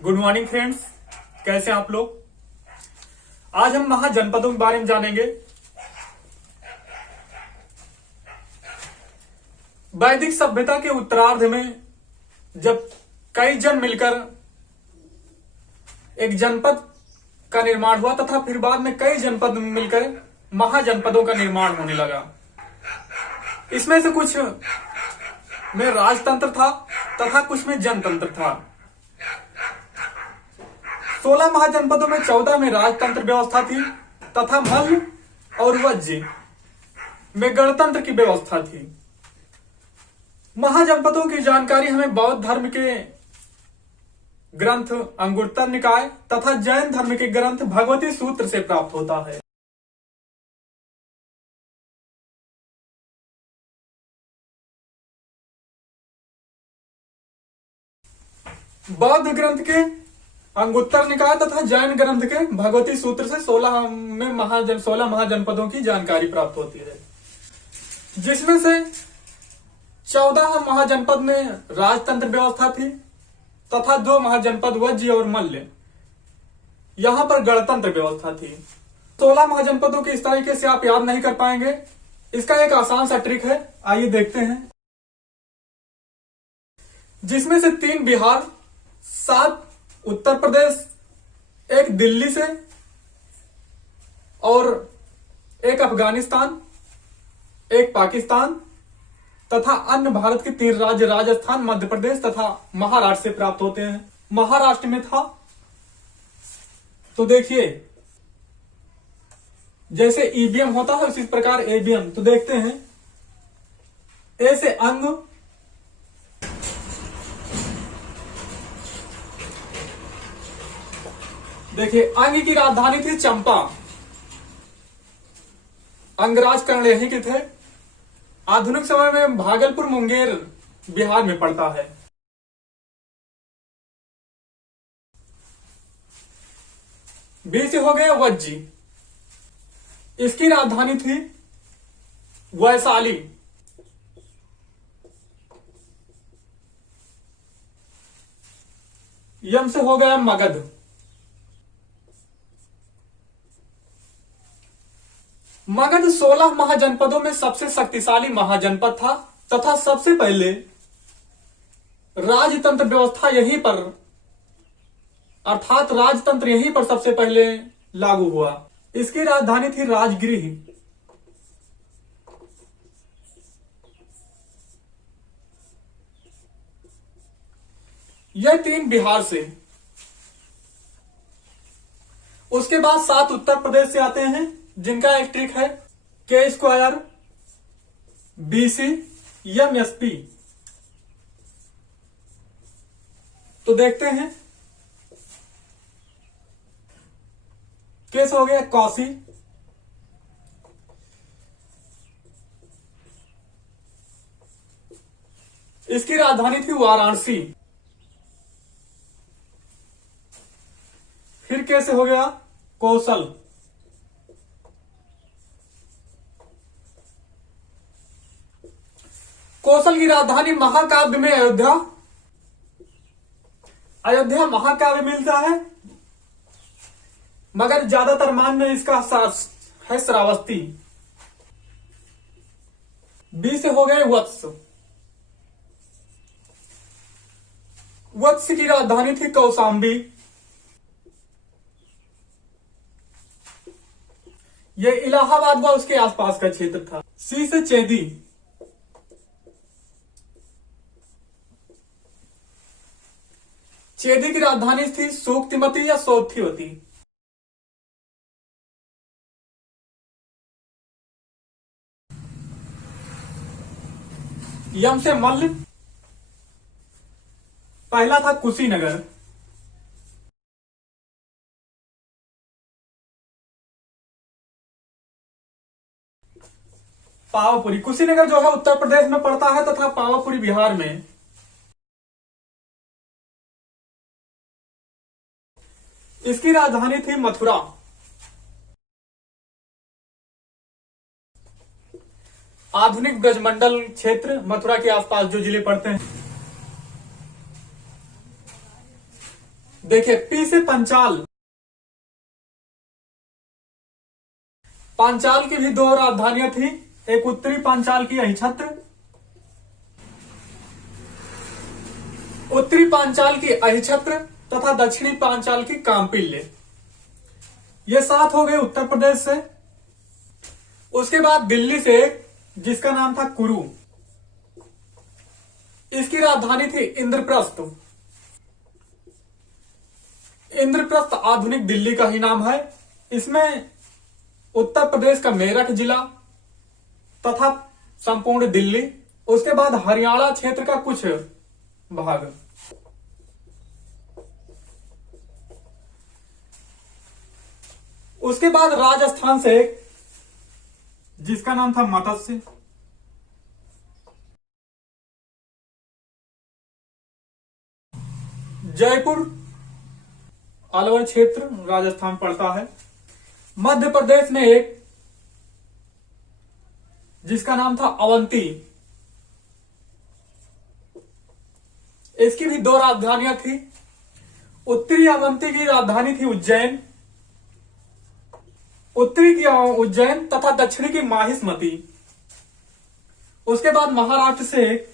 Good morning friends, कैसे हैं आप लोग। आज हम महाजनपदों के बारे में जानेंगे। वैदिक सभ्यता के उत्तरार्ध में जब कई जन मिलकर एक जनपद का निर्माण हुआ तथा फिर बाद में कई जनपद मिलकर महाजनपदों का निर्माण होने लगा। इसमें से कुछ में राजतंत्र था तथा कुछ में जनतंत्र था। 16 महाजनपदों में 14 में राजतंत्र व्यवस्था थी तथा मल्ल और वज्ज में गणतंत्र की व्यवस्था थी। महाजनपदों की जानकारी हमें बौद्ध धर्म के ग्रंथ अंगुत्तर निकाय तथा जैन धर्म के ग्रंथ भगवती सूत्र से प्राप्त होता है। बौद्ध ग्रंथ के अंगुत्तर निकाय तथा जैन ग्रंथ के भगवती सूत्र से 16 महाजनपदों की जानकारी प्राप्त होती है, जिसमें से 14 महाजनपद में राजतंत्र व्यवस्था थी तथा 2 महाजनपद वज्ज और मल्ल यहां पर गणतंत्र व्यवस्था थी। 16 महाजनपदों के इस तरीके से आप याद नहीं कर पाएंगे। इसका एक आसान सा ट्रिक है, आइए देखते हैं। जिसमें से 3 बिहार, 7 उत्तर प्रदेश, 1 दिल्ली से और 1 अफगानिस्तान, 1 पाकिस्तान तथा अन्य भारत के 3 राज्य राजस्थान, मध्य प्रदेश तथा महाराष्ट्र से प्राप्त होते हैं। महाराष्ट्र में था तो देखिए, जैसे ईवीएम होता है उसी प्रकार एवीएम। तो देखते हैं, ए से अंग, देखिए अंग की राजधानी थी चंपा। अंगराज कर्ण यहीं के थे। आधुनिक समय में भागलपुर मुंगेर बिहार में पड़ता है। बी से हो गया वज्जी। इसकी राजधानी थी वैशाली। यम से हो गया मगध। मगध 16 महाजनपदों में सबसे शक्तिशाली महाजनपद था तथा सबसे पहले राजतंत्र व्यवस्था यहीं पर अर्थात राजतंत्र यहीं पर सबसे पहले लागू हुआ। इसकी राजधानी थी राजगृह। यह 3 बिहार से। उसके बाद 7 उत्तर प्रदेश से आते हैं, जिनका एक ट्रिक है K² BC MSP। तो देखते हैं, केस हो गया कौशी। इसकी राजधानी थी वाराणसी। फिर कैसे हो गया कौशल। कौशल की राजधानी महाकाव्य में अयोध्या। अयोध्या महाकाव्य मिलता है, मगर ज्यादातर मान्य इसका है श्रावस्ती। बी से हो गए वत्स। वत्स की राजधानी थी कौशाम्बी। यह इलाहाबाद व उसके आसपास का क्षेत्र था। सी से चेदी। चेदी की राजधानी थी सूक्तिमती या सोथिवती। यम से मल्ल। पहला था कुशीनगर। पावापुरी। कुशीनगर जो है उत्तर प्रदेश में पड़ता है तथा पावापुरी बिहार में। इसकी राजधानी थी मथुरा। आधुनिक ब्रजमंडल क्षेत्र मथुरा के आसपास जो जिले पड़ते हैं। देखिए, पी से पंचाल। पांचाल की भी दो राजधानियां थी, एक उत्तरी पांचाल की अहिछत्र, उत्तरी पांचाल की अहिछत्र तथा दक्षिणी पांचाल की कांपिल्य। ये 7 हो गए उत्तर प्रदेश से। उसके बाद दिल्ली से जिसका नाम था कुरु, इसकी राजधानी थी इंद्रप्रस्थ। इंद्रप्रस्थ आधुनिक दिल्ली का ही नाम है। इसमें उत्तर प्रदेश का मेरठ जिला तथा संपूर्ण दिल्ली, उसके बाद हरियाणा क्षेत्र का कुछ भाग, उसके बाद राजस्थान से जिसका नाम था मत्स्य, जयपुर अलवर क्षेत्र राजस्थान पड़ता है। मध्य प्रदेश में एक जिसका नाम था अवंती, इसकी भी दो राजधानियां थी। उत्तरी अवंती की राजधानी थी उज्जैन, उत्तरी की उज्जैन तथा दक्षिणी की माहिष्मती। उसके बाद महाराष्ट्र से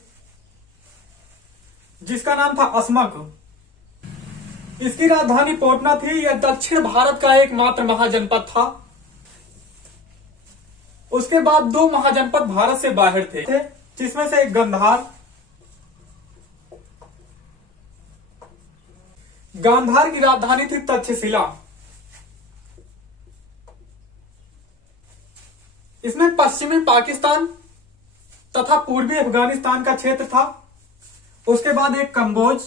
जिसका नाम था अस्मक, इसकी राजधानी पटना थी। यह दक्षिण भारत का एकमात्र महाजनपद था। उसके बाद दो महाजनपद भारत से बाहर थे, जिसमें से एक गांधार। गांधार की राजधानी थी तक्षशिला। इसमें पश्चिमी पाकिस्तान तथा पूर्वी अफगानिस्तान का क्षेत्र था। उसके बाद एक कंबोज,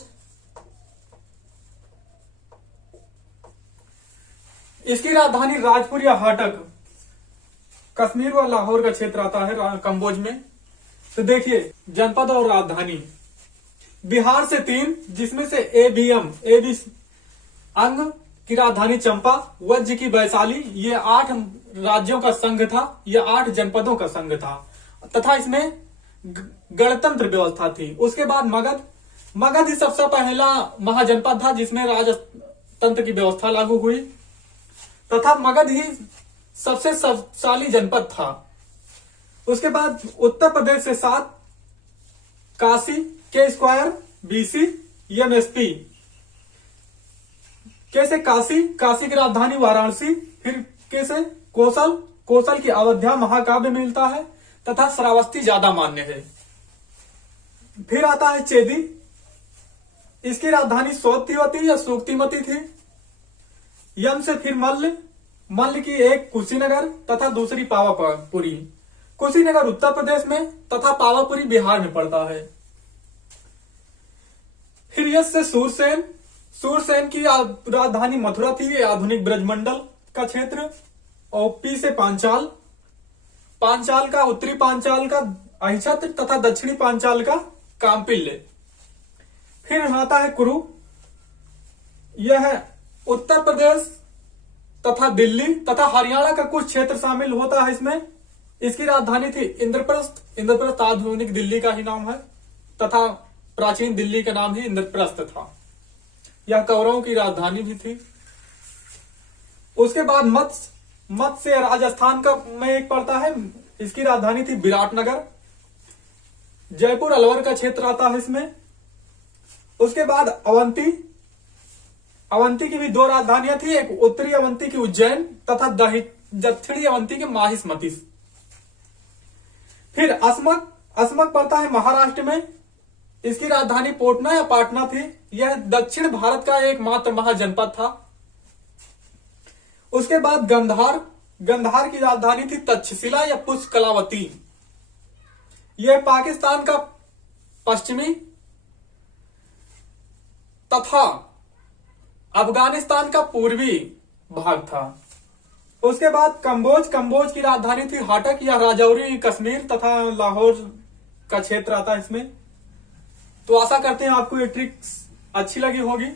इसकी राजधानी राजपुर या हाटक, कश्मीर व लाहौर का क्षेत्र आता है कंबोज में। तो देखिए जनपद और राजधानी, बिहार से 3, जिसमें से एबी अंग की राजधानी चंपा, वज्र की वैशाली। ये 8 राज्यों का संघ था, ये 8 जनपदों का संघ था तथा इसमें गणतंत्र व्यवस्था थी। उसके बाद मगध ही सबसे पहला महाजनपद था जिसमें राजतंत्र की व्यवस्था लागू हुई तथा मगध ही सबसे शक्तिशाली जनपद था। उसके बाद उत्तर प्रदेश से 7, काशी के स्क्वायर, बीसी, एमएसपी। कैसे काशी की राजधानी वाराणसी, फिर कैसे कौशल की अयोध्या महाकाव्य मिलता है तथा श्रावस्ती ज्यादा मान्य है। फिर आता है चेदी, इसकी राजधानी सोत्तीवती या सूक्तिमती थी। यम से फिर मल्ल की एक कुशीनगर तथा दूसरी पावापुरी। कुशीनगर उत्तर प्रदेश में तथा पावापुरी बिहार में पड़ता है। फिर यश से सूरसेन की राजधानी मथुरा थी, आधुनिक ब्रजमंडल का क्षेत्र। और पी से पांचाल का उत्तरी पांचाल का अहिछत्र तथा दक्षिणी पांचाल का कांपिल्य। फिर आता है कुरु, यह है उत्तर प्रदेश तथा दिल्ली तथा हरियाणा का कुछ क्षेत्र शामिल होता है इसमें। इसकी राजधानी थी इंद्रप्रस्थ आधुनिक दिल्ली का ही नाम है तथा प्राचीन दिल्ली का नाम ही इंद्रप्रस्थ था। यह कौरवों की राजधानी भी थी। उसके बाद मत्स्य राजस्थान का में एक पड़ता है, इसकी राजधानी थी विराटनगर। जयपुर अलवर का क्षेत्र आता है इसमें। उसके बाद अवंती की भी 2 राजधानियां थी, एक उत्तरी अवंती की उज्जैन तथा दक्षिणी अवंती की माहिष्मती। फिर अस्मक पड़ता है महाराष्ट्र में, इसकी राजधानी पटना या पाटना थी। यह दक्षिण भारत का एकमात्र महाजनपद था। उसके बाद गंधार की राजधानी थी तक्षशिला या पुष्कलावती। यह पाकिस्तान का पश्चिमी तथा अफगानिस्तान का पूर्वी भाग था। उसके बाद कंबोज की राजधानी थी हाटक या राजौरी, कश्मीर तथा लाहौर का क्षेत्र आता है इसमें। तो आशा करते हैं आपको ये ट्रिक्स अच्छी लगी होगी।